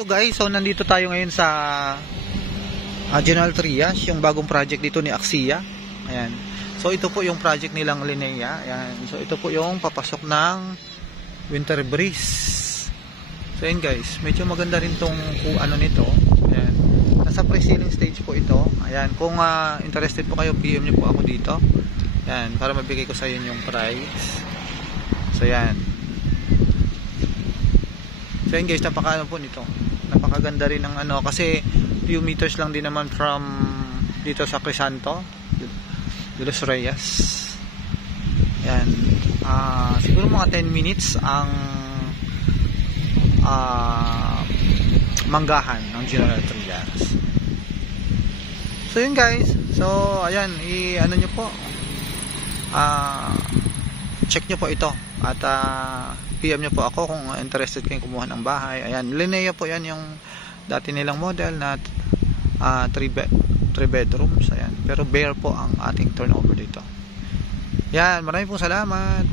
So guys, so nandito tayo ngayon sa General Trias, yung bagong project dito ni Axia. Ayan. So ito po yung project nilang Linea. Ayan. So ito po yung papasok ng Winter Breeze. So ayan guys, medyo maganda rin tong ano nito. Ayan. Nasa pre-sealing stage po ito. Ayan, kung interested po kayo, PM niyo po ako dito. Ayan, para mabigay ko sa inyo yung price. So ayan. So ayan guys, napaka ano po nito. Napakaganda rin ng ano, kasi few meters lang din naman from dito sa Crisanto de los Reyes. Ayan. Siguro mga 10 minutes ang manggahan ng General Trias. So yun guys, so ayan, ano nyo po, check nyo po ito at PM nyo po ako kung interested kayong kumuha ng bahay. Ayan, Linea po yan, yung dati nilang model na 3 bedrooms. Ayan, pero bare po ang ating turnover dito. Yan, maraming pong salamat.